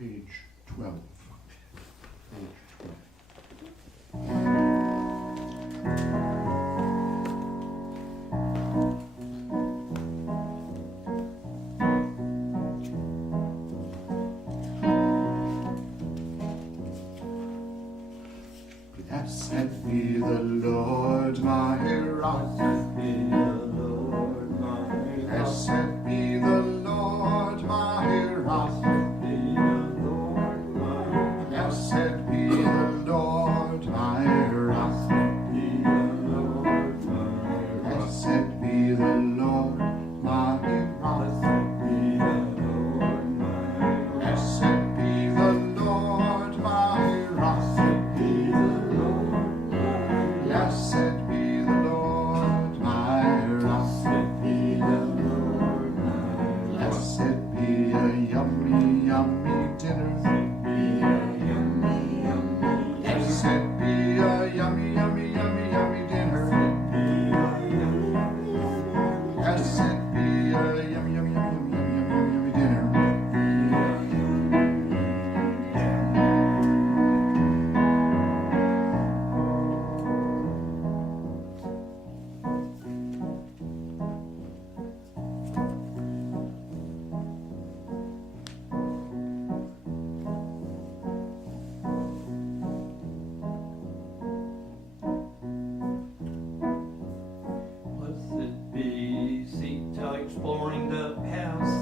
Page 12. Page 12. Blessed be the Lord my rock. Blessed be the Lord my rock. Blessed be the Lord my rock. Blessed be the Lord my rock. Blessed be the Lord my rock. Blessed be the Lord my rock. Blessed be the Lord my rock. Blessed be a yummy, yummy dinner. Blessed be a yummy, yummy, yummy, yummy dinner. Blessed be a yummy, yummy, yummy, yummy, yummy, yummy, yummy dinner. Blessed be Sita exploring the past.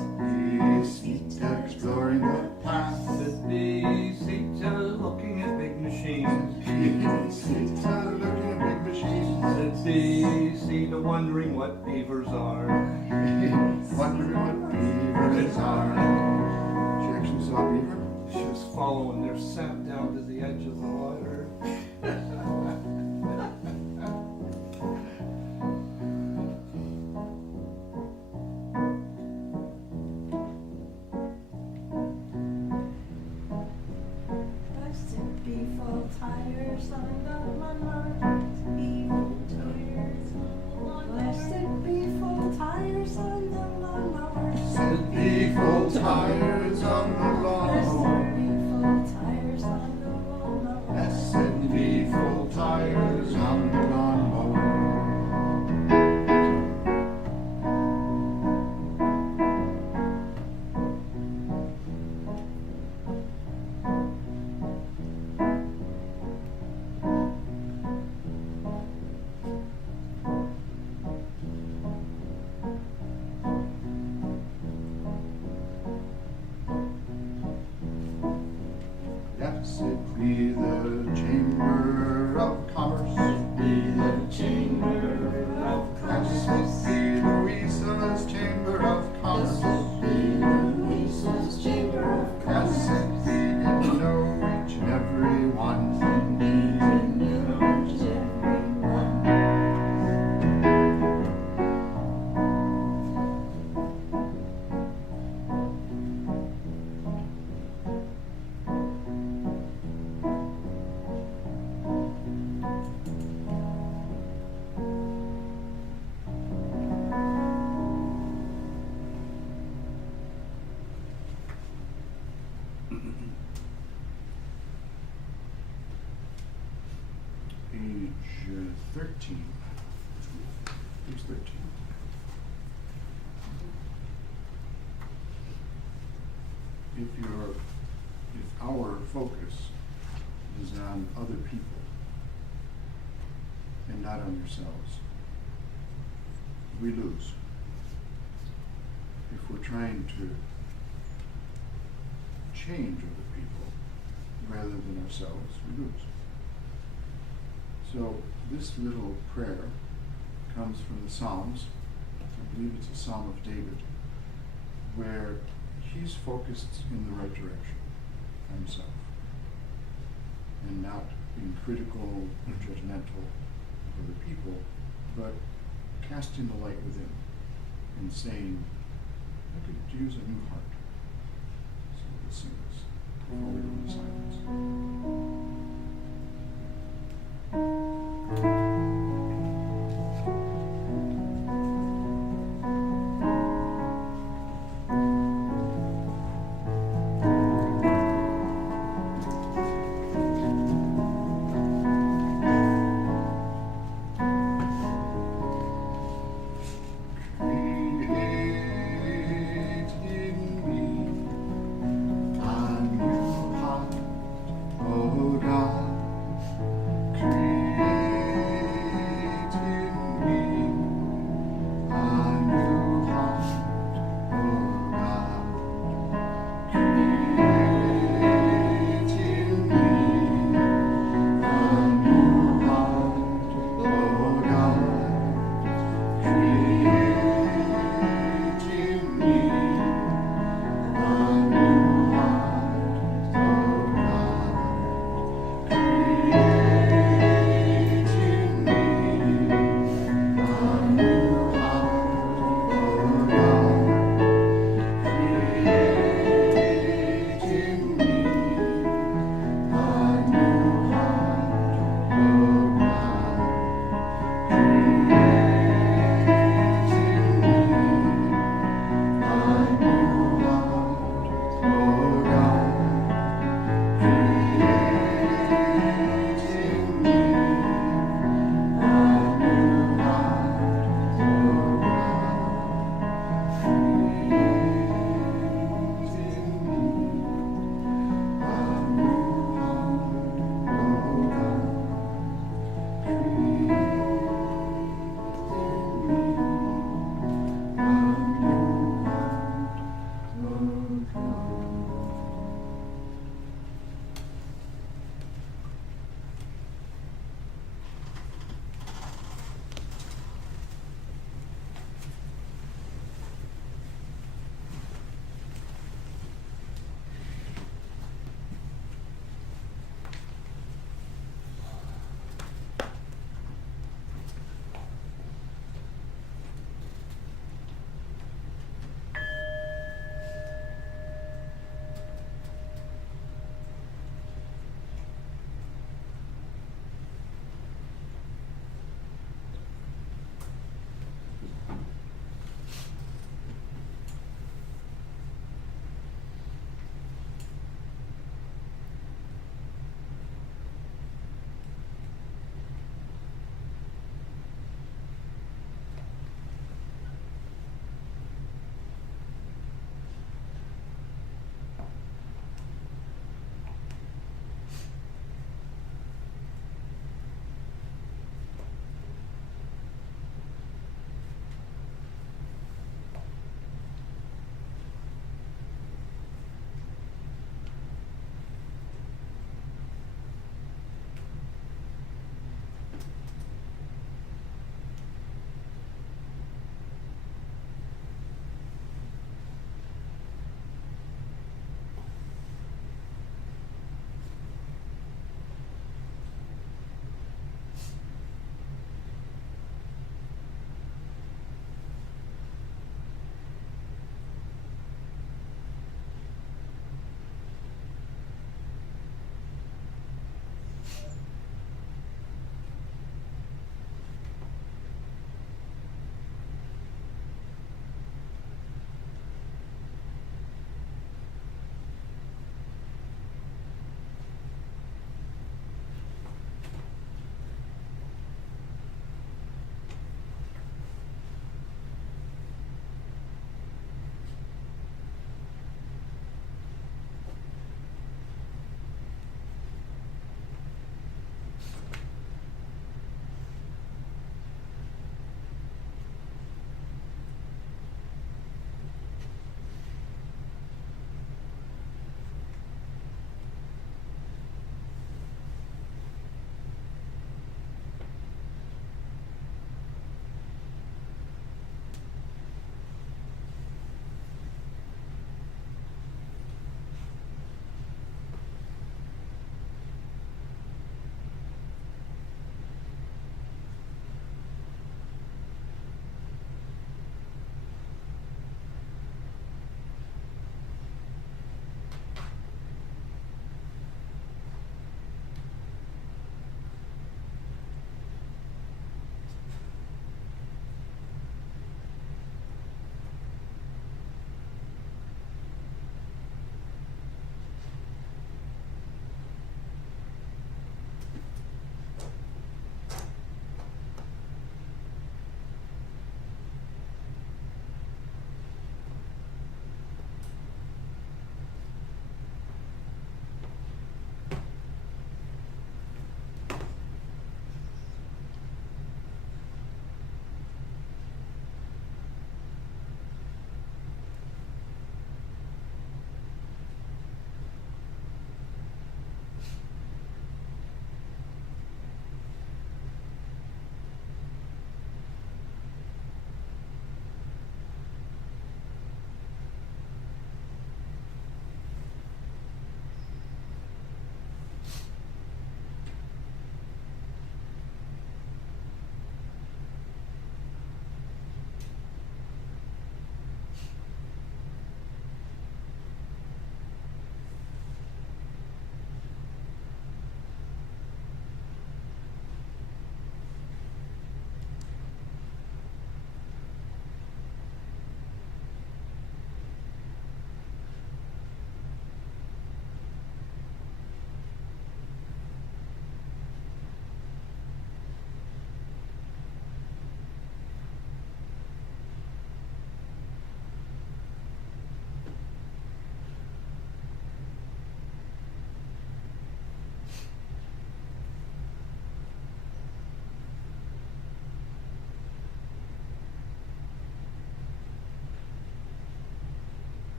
Sita exploring the past. Blessed be Sita looking at big machines. Sita looking at big machines. Blessed be Sita wondering what beavers are. Wondering what beavers are. She actually saw a beaver. She was following their sap down to the edge of the water. Blessed be full tires on the lawnmower. Be full tires on the lawnmower. Blessed be full tires on the lawnmower. Blessed be full tires on the lawnmower. Blessed be full tires on the lawnmower. Blessed be full tires on the lawnmower. Blessed be the Chamber of Commerce. Be the chamber of Blessed be Louisa's Chamber of Commerce. Lisa's chamber of Blessed be to know each and every one. Page 13. Page 13. If our focus is on other people and not on yourselves, we lose. If we're trying to change other people rather than ourselves, we lose. So this little prayer comes from the Psalms. I believe it's a Psalm of David, where he's focused in the right direction on himself and not being critical or judgmental of other people, but casting the light within and saying, I could use a new heart. So let's sing this before we go into silence.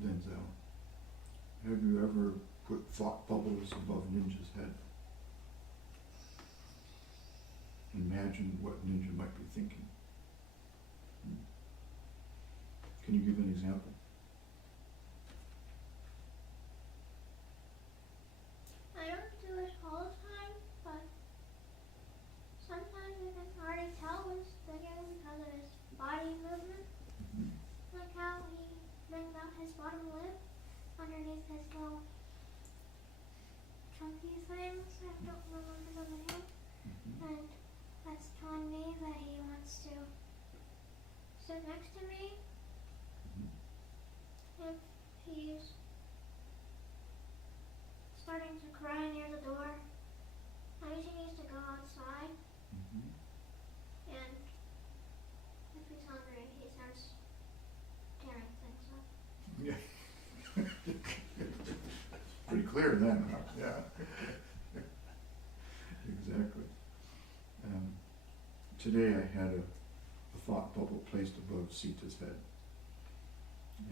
Denzel, have you ever put thought bubbles above Ninja's head? Imagine what Ninja might be thinking. Can you give an example? I don't do it all the time, but sometimes I can already tell when it's bigger because of his body movement. Mhm. Like how he brings out his bottom lip underneath his little chunky things. I don't remember the name. Mhm. And that's telling me that he wants to sit next to me Mhm. if he's starting to cry near the door. That means he needs to go outside. Mhm. And if he's hungry, he starts tearing things up. Yeah. Pretty clear then, huh? Yeah. Exactly. Today I had a thought bubble placed above Sita's head.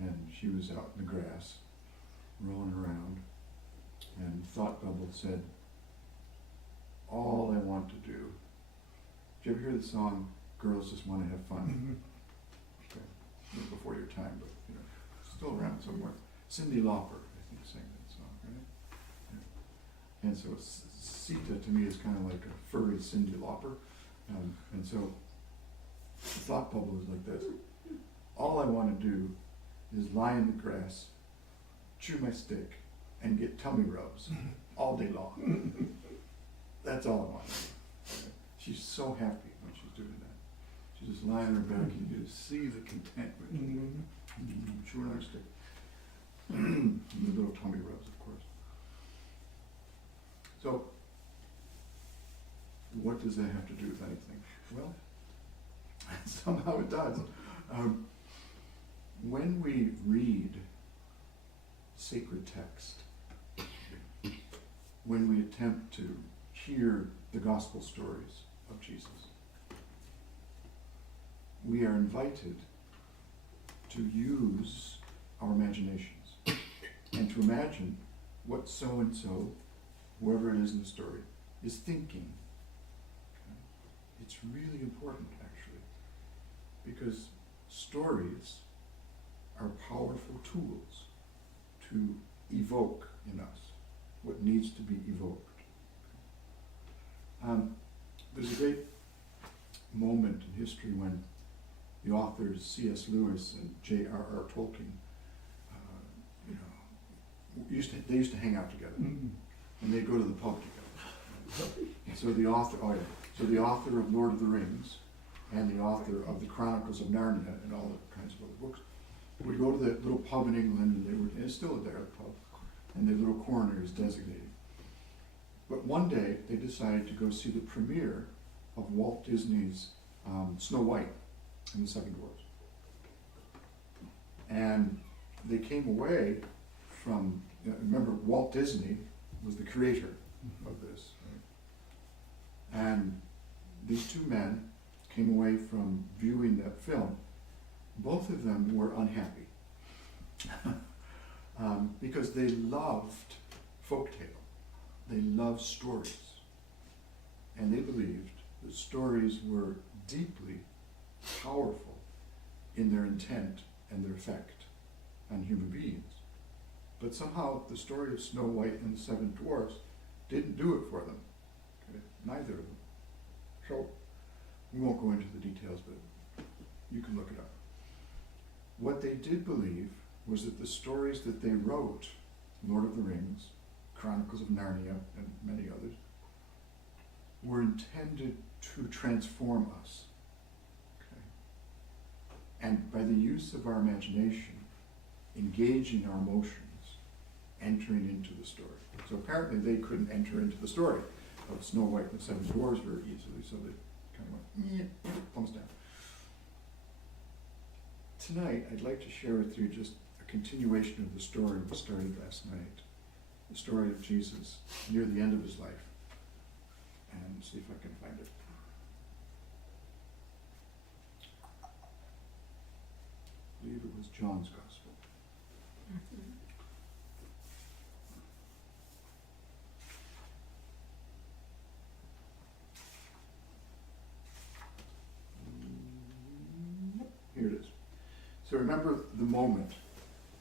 And she was out in the grass, rolling around, and thought bubble said, all I want to do. Did you ever hear the song, Girls Just Want to Have Fun? Okay. Before your time, but still around somewhere. Cyndi Lauper, I think, sang that song, right? Yeah. And so Sita to me is kind of like a furry Cyndi Lauper. And so the thought bubble is like this. All I want to do is lie in the grass, chew my stick, and get tummy rubs all day long. That's all I want to do. She's so happy when she's doing that. She's just lying on her back and you just see the contentment. Chewing on her stick. And the little tummy rubs, of course. So, what does that have to do with anything? Well, somehow it does. When we read sacred text, when we attempt to hear the gospel stories of Jesus, we are invited to use our imaginations and to imagine what so-and-so, whoever it is in the story, is thinking. Okay? It's really important, actually, because stories are powerful tools to evoke in us what needs to be evoked. There's a great moment in history when the authors C.S. Lewis and J.R.R. Tolkien, they used to hang out together, and they'd go to the pub together. So the author of Lord of the Rings and the author of the Chronicles of Narnia and all the kinds of other books would go to that little pub in England, and it's still there, the pub, and their little corner is designated. But one day they decided to go see the premiere of Walt Disney's Snow White and the Seven Dwarfs. And they came away from, remember, Walt Disney was the creator of this, right? And these two men came away from viewing that film. Both of them were unhappy because they loved folktale. They loved stories. And they believed that stories were deeply powerful in their intent and their effect on human beings. But somehow the story of Snow White and the Seven Dwarfs didn't do it for them. Okay? Neither of them. So we won't go into the details, but you can look it up. What they did believe was that the stories that they wrote, Lord of the Rings, Chronicles of Narnia, and many others, were intended to transform us. Okay? And by the use of our imagination, engaging our emotions, entering into the story. So apparently they couldn't enter into the story of Snow White and the Seven Dwarfs very easily, so they kind of went, thumbs down. Tonight, I'd like to share with you just a continuation of the story we started last night. The story of Jesus near the end of his life. And see if I can find it. I believe it was John's Gospel. So remember the moment,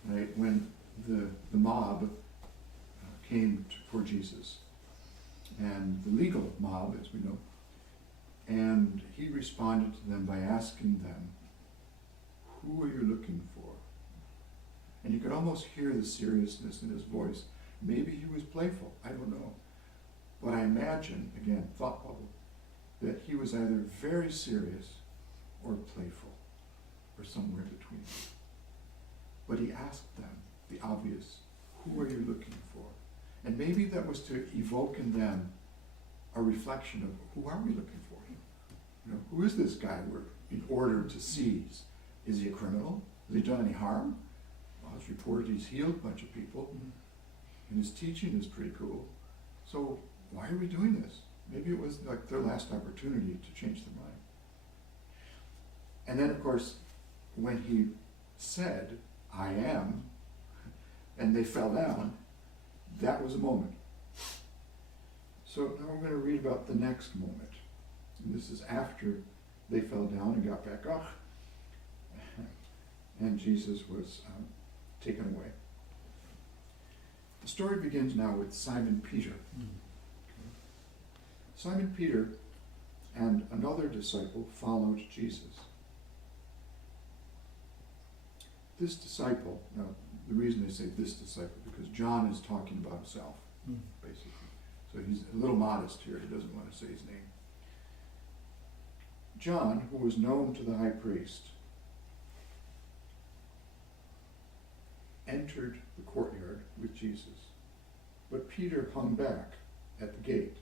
right, when the mob came for Jesus, and the legal mob, as we know, and he responded to them by asking them, "Who are you looking for?" And you could almost hear the seriousness in his voice. Maybe he was playful, I don't know. But I imagine, again, thought bubble, that he was either very serious or playful, or somewhere in between. But he asked them the obvious, "Who are you looking for?" And maybe that was to evoke in them a reflection of, who are we looking for? You know, who is this guy we're in order to seize? Is he a criminal? Has he done any harm? Well, it's reported he's healed a bunch of people, and his teaching is pretty cool. So why are we doing this? Maybe it was like their last opportunity to change their mind. And then, of course, when he said, "I am," and they fell down, that was a moment. So now we're going to read about the next moment. And this is after they fell down and got back up, and Jesus was taken away. The story begins now with Simon Peter. Simon Peter and another disciple followed Jesus. This disciple, now the reason they say this disciple, because John is talking about himself, basically. So he's a little modest here, he doesn't want to say his name. John, who was known to the high priest, entered the courtyard with Jesus, but Peter hung back at the gate.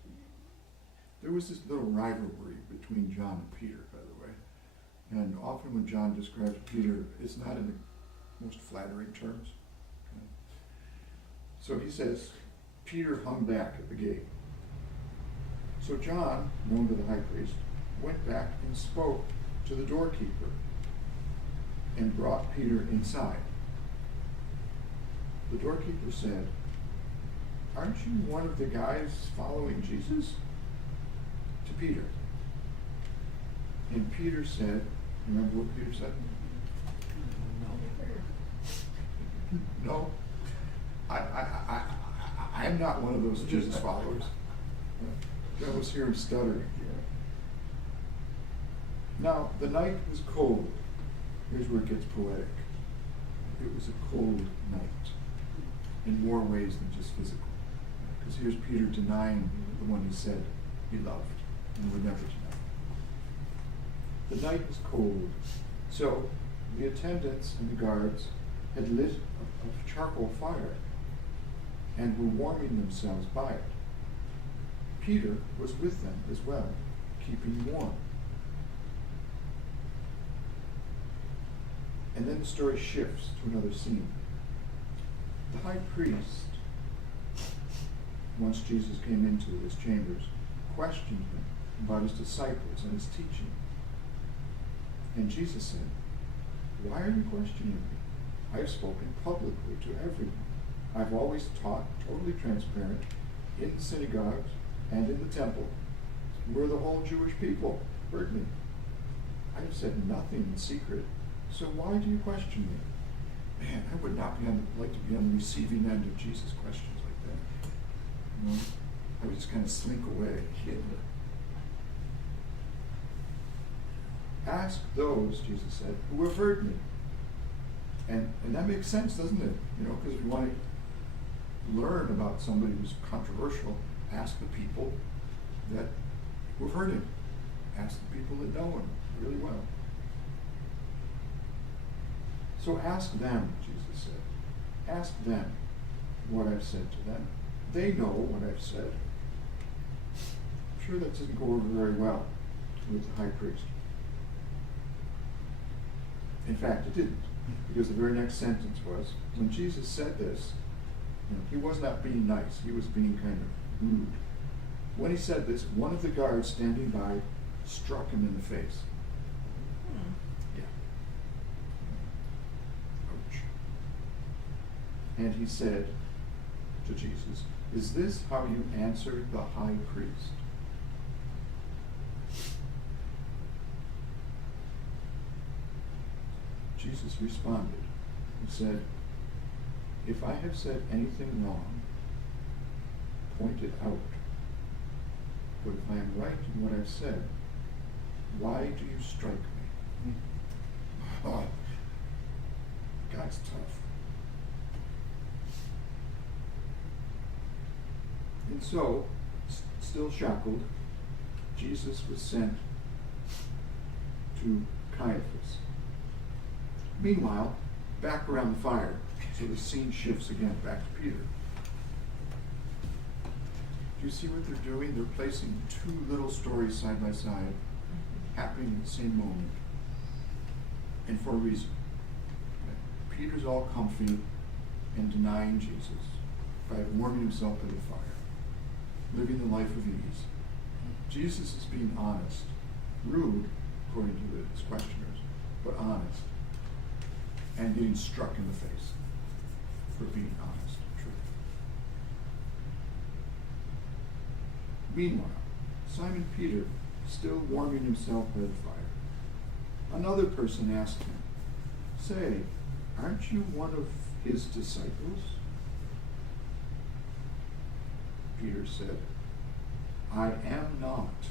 There was this little rivalry between John and Peter, by the way, and often when John describes Peter, it's not in the most flattering terms. Okay. So he says, Peter hung back at the gate. So John, known to the high priest, went back and spoke to the doorkeeper and brought Peter inside. The doorkeeper said, "Aren't you one of the guys following Jesus?" To Peter. And Peter said, remember what Peter said? No. I am not one of those Jesus followers. I almost hear him stuttering. Now, the night was cold. Here's where it gets poetic. It was a cold night, in more ways than just physical. Because here's Peter denying the one he said he loved and would never deny. The night was cold, so the attendants and the guards had lit a charcoal fire and were warming themselves by it. Peter was with them as well, keeping warm. And then the story shifts to another scene. The high priest, once Jesus came into his chambers, questioned him about his disciples and his teaching. And Jesus said, "Why are you questioning me? I have spoken publicly to everyone. I've always taught totally transparent in the synagogues and in the temple, where the whole Jewish people heard me. I have said nothing in secret, so why do you question me?" Man, I would not like to be on the receiving end of Jesus' questions like that. You know, I would just kind of slink away. Ask those, Jesus said, who have heard me. And that makes sense, doesn't it? You know, because if you want to learn about somebody who's controversial, ask the people that who have heard him. Ask the people that know him really well. So ask them, Jesus said. Ask them what I've said to them. They know what I've said. I'm sure that didn't go over very well with the high priest. In fact, it didn't, because the very next sentence was, when Jesus said this, he was not being nice, he was being kind of rude. When he said this, one of the guards standing by struck him in the face. Yeah. Ouch. And he said to Jesus, "Is this how you answered the high priest?" Jesus responded and said, "If I have said anything wrong, point it out. But if I am right in what I've said, why do you strike me?" Oh, God's tough. And so, still shackled, Jesus was sent to Caiaphas. Meanwhile, back around the fire, so the scene shifts again back to Peter. Do you see what they're doing? They're placing two little stories side by side, happening at the same moment, and for a reason. Okay. Peter's all comfy and denying Jesus by warming himself by the fire, living the life of ease. Jesus is being honest, rude, according to his questioners, but honest, and getting struck in the face for being honest and true. Meanwhile, Simon Peter, still warming himself by the fire, another person asked him, "Say, aren't you one of his disciples?" Peter said, "I am not."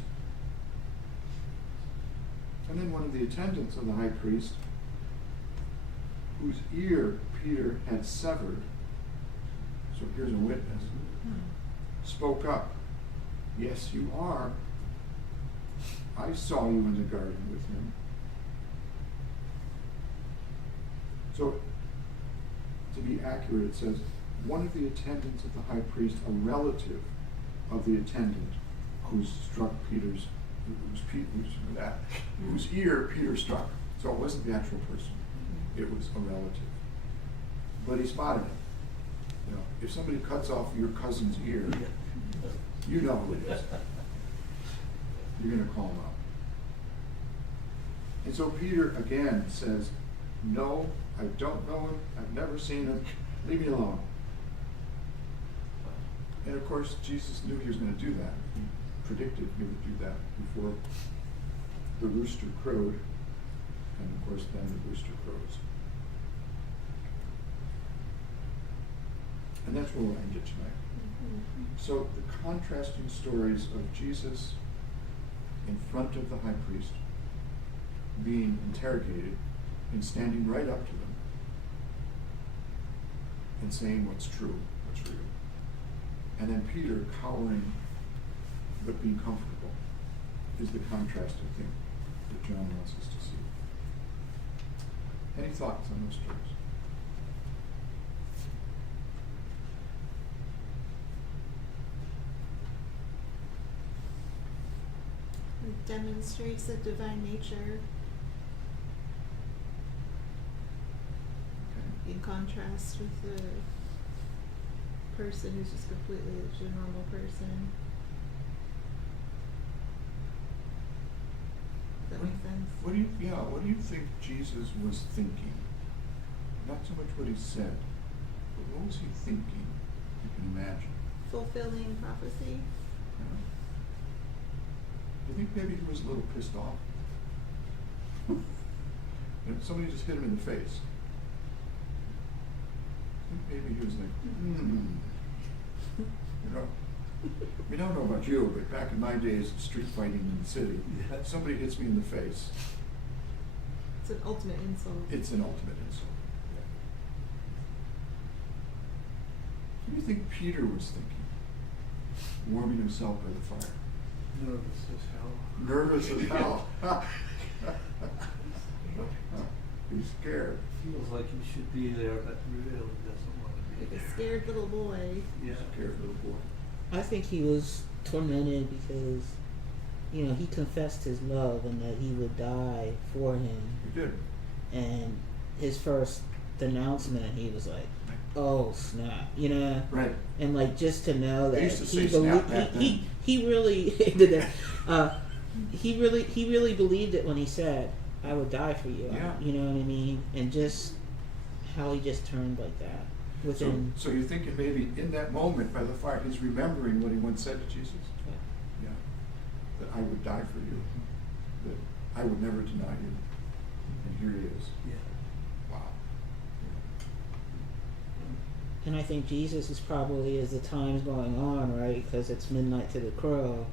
And then one of the attendants of the high priest, whose ear Peter had severed, so here's a witness, spoke up. "Yes, you are. I saw you in the garden with him." So, to be accurate, it says, one of the attendants of the high priest, a relative of the attendant who struck Peter's, whose ear Peter struck. So it wasn't the actual person. It was a relative. But he spotted it. You know, if somebody cuts off your cousin's ear, you know who it is. You're going to call him out. And so Peter again says, "No, I don't know him. I've never seen him. Leave me alone." And of course, Jesus knew he was going to do that. He predicted he would do that before the rooster crowed. And of course, then the rooster crows. And that's where we'll end it tonight. So the contrasting stories of Jesus in front of the high priest, being interrogated and standing right up to them and saying what's true, what's real. And then Peter cowering but being comfortable is the contrasting thing that John wants us to see. Any thoughts on those stories? It demonstrates the divine nature Okay. in contrast with the person who's just completely a normal person. Does that make sense? What do you think Jesus was thinking? Not so much what he said, but what was he thinking? You can imagine. Fulfilling prophecy. Do you think maybe he was a little pissed off? And somebody just hit him in the face. I think maybe he was like, You know, I don't know about you, but back in my days of street fighting in the city, somebody hits me in the face. It's an ultimate insult. It's an ultimate insult. What do you think Peter was thinking? Warming himself by the fire. Nervous as hell. Nervous as hell. He's scared. Feels like he should be there, but really doesn't want to be Like there. a scared little boy. Yeah. Scared little boy. I think he was tormented because, you know, he confessed his love and that he would die for him. He did. And his first denouncement, he was like, "Oh snap," you know. Right. And like just to know that They used to say he snap back then. he really did that. He really believed it when he said, "I would die for you." Yeah. You know what I mean? And just how he just turned like that within. So you're thinking maybe in that moment by the fire, he's remembering what he once said to Jesus. Yeah. That I would die for you. That I would never deny you. And here he is. Yeah. And I think Jesus is probably, as the time's going on, right, because it's midnight to the crow,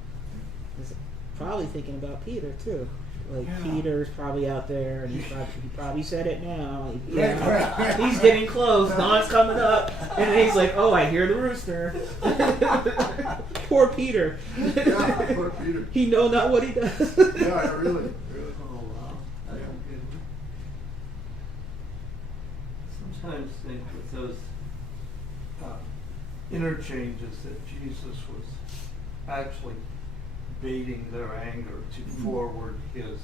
is probably thinking about Peter too. Like Yeah. Peter's probably out there, and he probably said it now. Like, Right, yeah, right. he's getting close. Dawn's coming up, and then he's like, "Oh, I hear the rooster." Poor Peter. Yeah, poor Peter. He know not what he does. Yeah, really. Oh, wow. That's Yeah. good. Sometimes think with those interchanges that Jesus was actually baiting their anger to forward the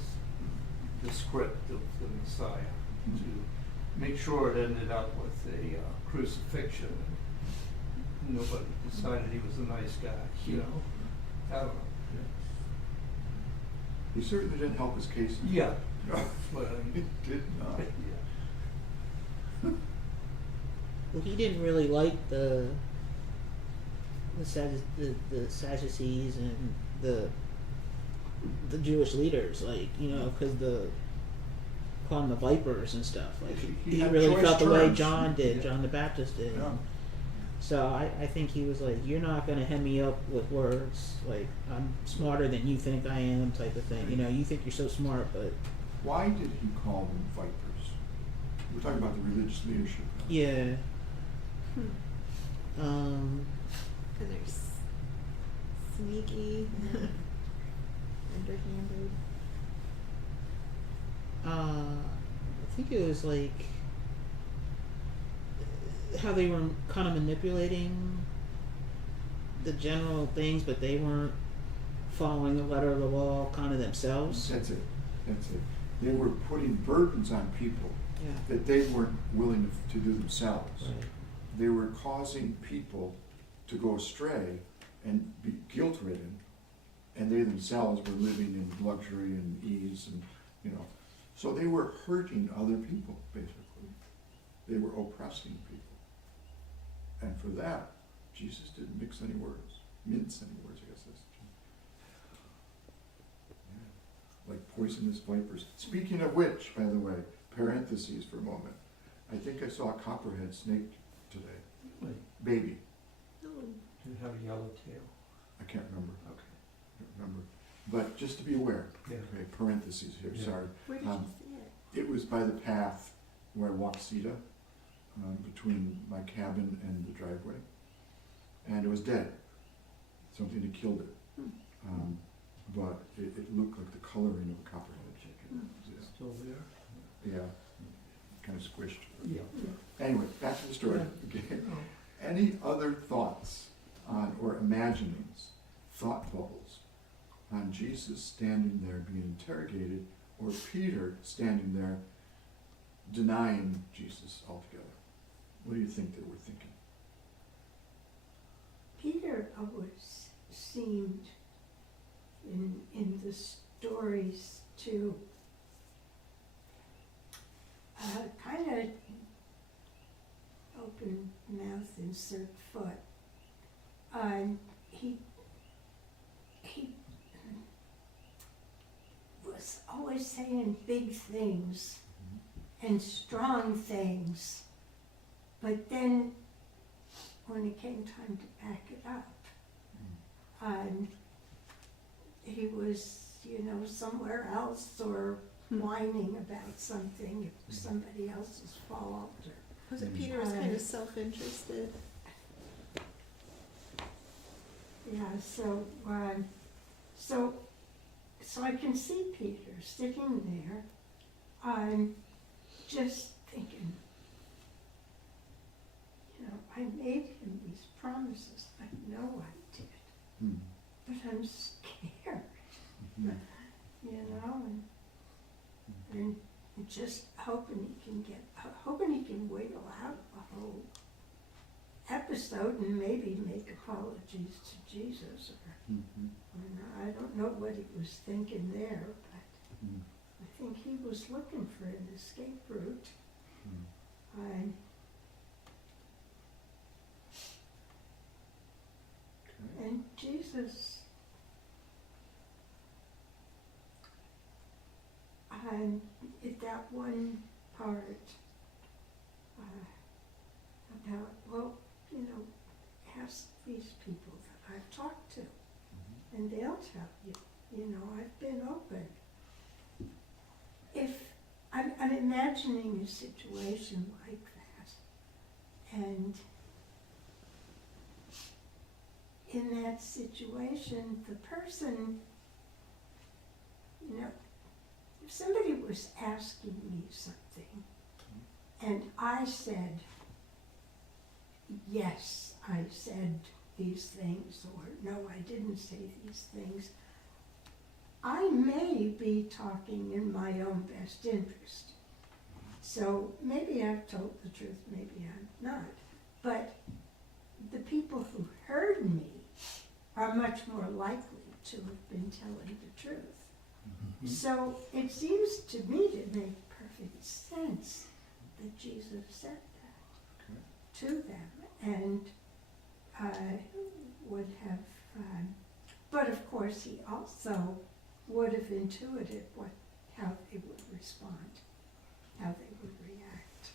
script of the Messiah, to make sure it ended up with a crucifixion. And nobody decided he was a nice guy, you know. I don't know. He certainly didn't help his case. Yeah. No, But, he did not. yeah. Well, he didn't really like the Sadducees and the Jewish leaders, like, you know, because call them the vipers and stuff. Like he had really choice felt the way terms. John did, Yeah. John the Baptist did. Yeah. So I think he was like, you're not gonna hem me up with words. Like, I'm smarter than you think I am, type of thing. You know, you think you're so smart, but Why did he call them vipers? We're talking about the religious leadership now. yeah. Because they're sneaky, underhanded. I think it was like how they were kind of manipulating the general things, but they weren't following the letter of the law kind of themselves. That's it. They were putting burdens on people Yeah. that they weren't willing to do themselves. Right. They were causing people to go astray and be guilt-ridden, and they themselves were living in luxury and ease, and you know, so they were hurting other people basically. They were oppressing people, and for that, Jesus didn't mince any words. I guess that's like poisonous vipers. Speaking of which, by the way, parentheses for a moment. I think I saw a copperhead snake today. Wait, Baby. Oh, did it have a yellow tail? I can't remember. Okay. Can't remember. But just to be aware. Yeah. Okay, parentheses here, Yeah. sorry. where did Um, you see it? It was by the path where I walked Sita, between my cabin and the driveway. And it was dead. Something had killed it. But it looked like the coloring of a copperhead. Yeah. Still there? Yeah, kind of squished. Yeah. Anyway, back to the story. Okay. Any other thoughts on or imaginings, thought bubbles, on Jesus standing there being interrogated, or Peter standing there denying Jesus altogether? What do you think they were thinking? Peter always seemed in the stories to kind of open mouth, insert foot. He was always saying big things and strong things, but then when it came time to back it up, he was, somewhere else or whining about something, if somebody else's fault or. Was it Peter was kind of self-interested? Yeah, so I can see Peter sitting there, I'm just thinking, I made him these promises, I know I did, but I'm scared, and just hoping he can wiggle out the whole episode and maybe make apologies to Jesus, or I don't know what he was thinking there, but I think he was looking for an escape route. And Jesus, at that one part about, well, you know, ask these people that I've talked to, and they'll tell you, you know, I've been open. If I'm imagining a situation like that, and in that situation, the person, you know, if somebody was asking me something, and I said, yes, I said these things, or no, I didn't say these things, I may be talking in my own best interest. So maybe I've told the truth, maybe I'm not. But the people who heard me are much more likely to have been telling the truth. So it seems to me to make perfect sense that Jesus said that to them, and would have, but of course he also would have intuited how they would respond, how they would react.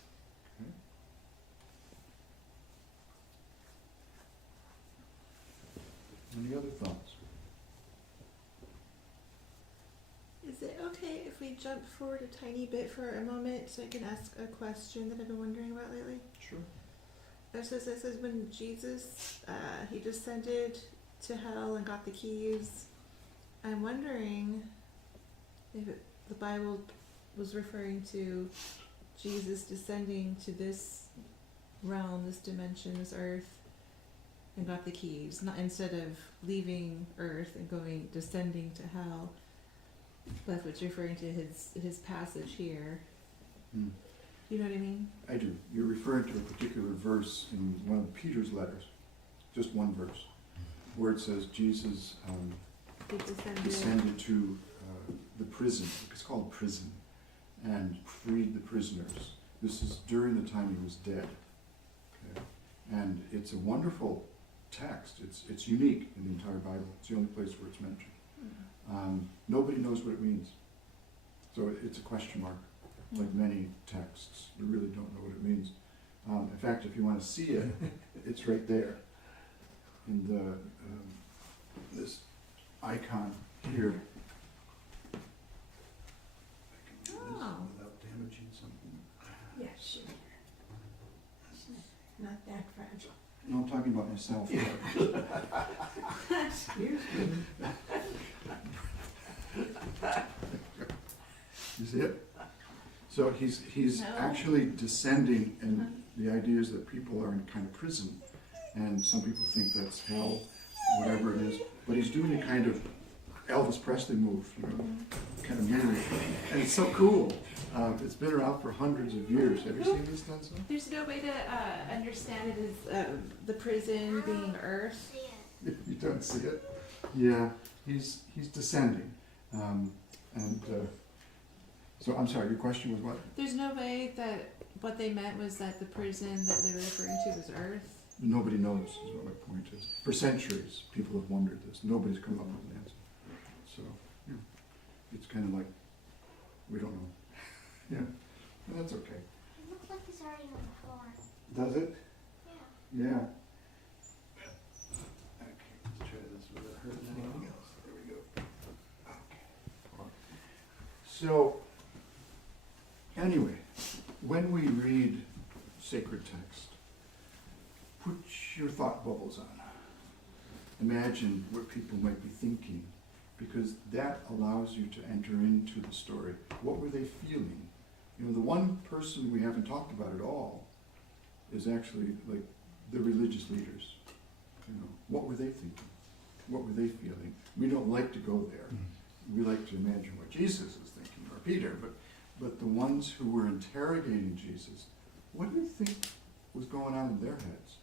Any other thoughts? Is it okay if we jump forward a tiny bit for a moment so I can ask a question that I've been wondering about lately? Sure. It says when Jesus, he descended to hell and got the keys, I'm wondering if the Bible was referring to Jesus descending to this realm, this dimension, this earth, and got the keys, not instead of leaving earth and descending to hell, but if it's referring to his passage here. You know what I mean? I do. You're referring to a particular verse in one of Peter's letters, just one verse, where it says Jesus He descended to the prison, it's called prison, and freed the prisoners. This is during the time he was dead. Okay? And it's a wonderful text. It's unique in the entire Bible. It's the only place where it's mentioned. Nobody knows what it means. So it's a question mark, like many texts. We really don't know what it means. In fact, if you want to see it, it's right there in the this icon here. I can do this Oh. without damaging something. Yes, sure. It's not that fragile. No, I'm talking about myself. Excuse me. You see it? So he's No. actually descending, and the idea is that people are in kind of prison, and some people think that's hell, whatever it is. But he's doing a kind of Elvis Presley move, you know, kind of weird, and it's so cool. It's been around for hundreds of years. Have you seen this done so? There's no way to understand it as the prison being earth. See it. You don't see it? Yeah, he's descending, so I'm sorry. Your question was what? There's no way that what they meant was that the prison that they were referring to was earth. Nobody knows, is what my point is. For centuries, people have wondered this. Nobody's come up with an answer. So, yeah, it's kind of like, we don't know. Yeah, and that's okay. It looks like he's already on the floor. Does it? Yeah. Yeah. Okay, let's try this without hurting anything else. There we go. Okay. So, anyway, when we read sacred text, put your thought bubbles on. Imagine what people might be thinking, because that allows you to enter into the story. What were they feeling? You know, the one person we haven't talked about at all is actually like the religious leaders. You know, what were they thinking? What were they feeling? We don't like to go there. We like to imagine what Jesus is thinking, or Peter, but the ones who were interrogating Jesus, what do you think was going on in their heads?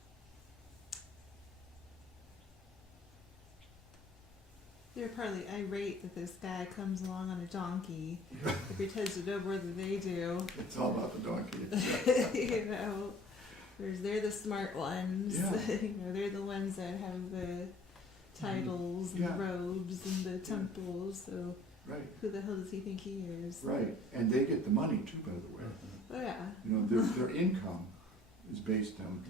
They're partly irate that this guy comes along on a donkey and pretends to know more than they do. It's all about the donkey. You know, whereas they're the smart ones. Yeah. You know, they're the ones that have the titles and Yeah. the robes and the temples. So Right, who the hell does he think he is? right. And they get the money too, by the way. Oh yeah. You know, their income is based on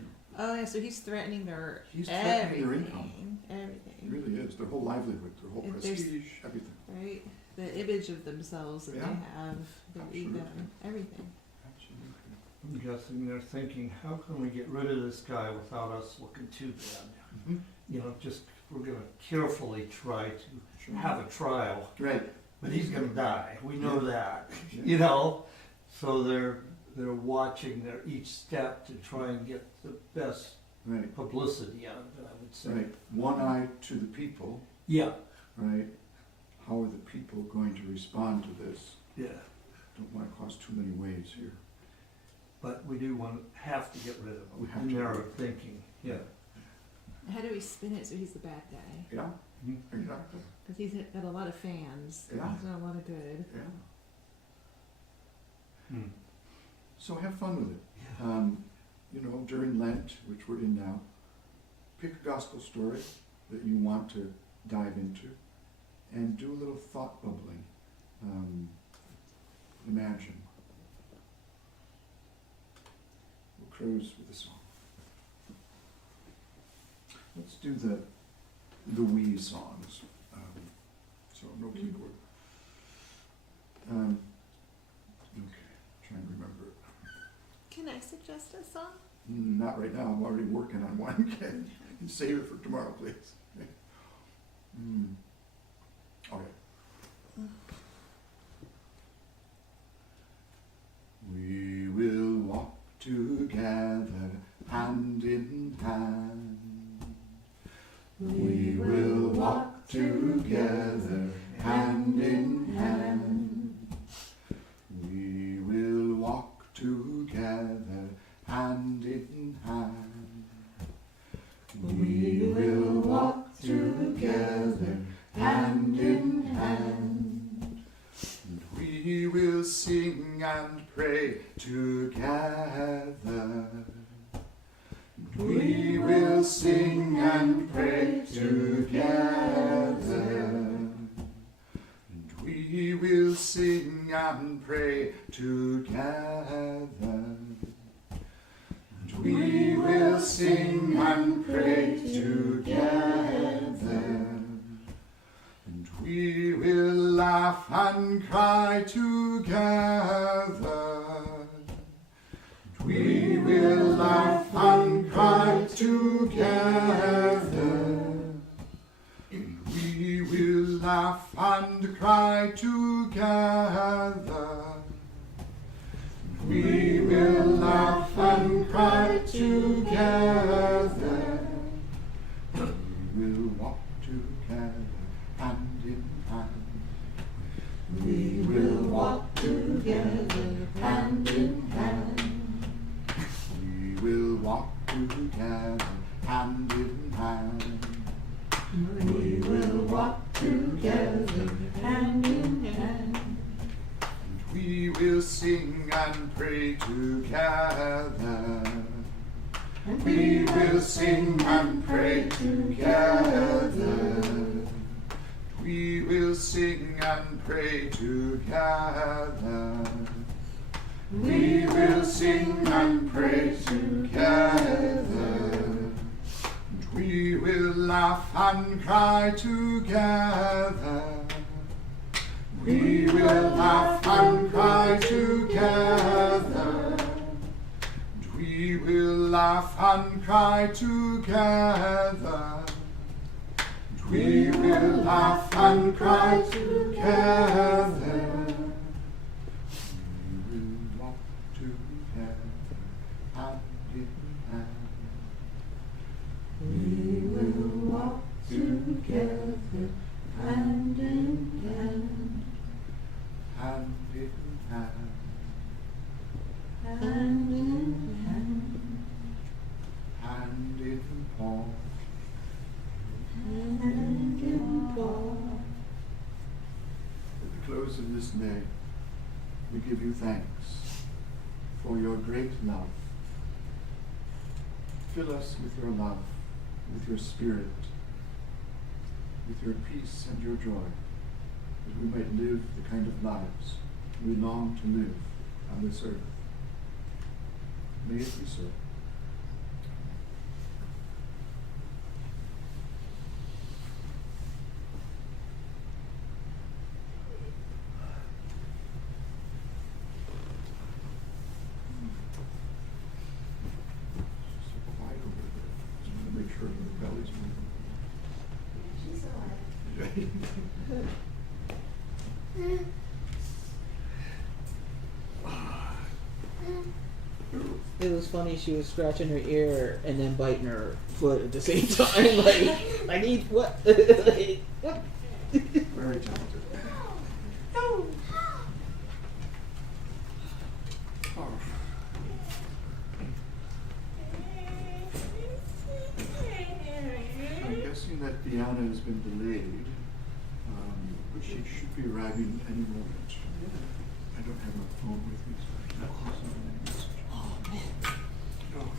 Oh yeah, so he's threatening their He's threatening their everything. income. It Everything. really is. Their whole livelihood, their whole If there's- prestige, everything. Right? The image of themselves that Yeah. they have, their ego, Absolutely. everything. Absolutely. I'm guessing they're thinking, how can we get rid of this guy without us looking too bad? Mm-hmm. You know, just, we're gonna carefully try to Sure. have a trial, Right. but he's gonna die, we know Yeah. that, Yeah. you know? So they're watching their each step to try and get the best Right. publicity out of it, I would say. Right. One eye to the people, Yeah, right? How are the people going to respond to this? yeah, Don't want to cross too many waves here. but we do have to get rid of We him, have in to. their thinking, yeah. How do we spin it so he's the bad guy? Yeah, Mhm. exactly. Because he's got a lot of fans. Yeah. He's done a lot of good. Yeah. Hmm. So have fun with it. Yeah. You know, during Lent, which we're in now, pick a gospel story that you want to dive into and do a little thought bubbling. Imagine. We'll close with a song. Let's do the we songs. So no keyboard. Okay, try and remember it. Can I suggest a song? Not right now, I'm already working on one. Can you save it for tomorrow, please? Okay. We will walk together hand in hand. We will walk together hand in hand. We will walk together hand in hand. We will walk together hand in hand. And we will sing and pray together. We will sing and pray together. And we will sing and pray together. And we will sing and pray together. And we will laugh and cry together. We will laugh and cry together. And we will laugh and cry together. We will laugh and cry together. We will walk together hand in hand. We will walk together hand in hand. We will walk together hand in hand. We will walk together hand in hand. And we will sing and pray together. And we will sing and pray together. We will sing and pray together. We will sing and pray together. And we will laugh and cry together. We will laugh and cry together. And we will laugh and cry together. And we will laugh and cry together. We will walk together hand in hand. We will walk together hand in hand. Hand in hand. Hand in hand. Hand in paw. Hand in paw. At the close of this day, we give you thanks for your great love. Fill us with your love, with your spirit, with your peace and your joy, that we might live the kind of lives we long to live on this earth. May it be so. It was funny. She was scratching her ear and then biting her foot at the same time. Like, I need what? Like, what? Very talented. Oh. I'm guessing that Diana has been delayed, but she should be arriving any moment. I don't have my phone with me, so I can't listen to any messages. Oh man. Oh.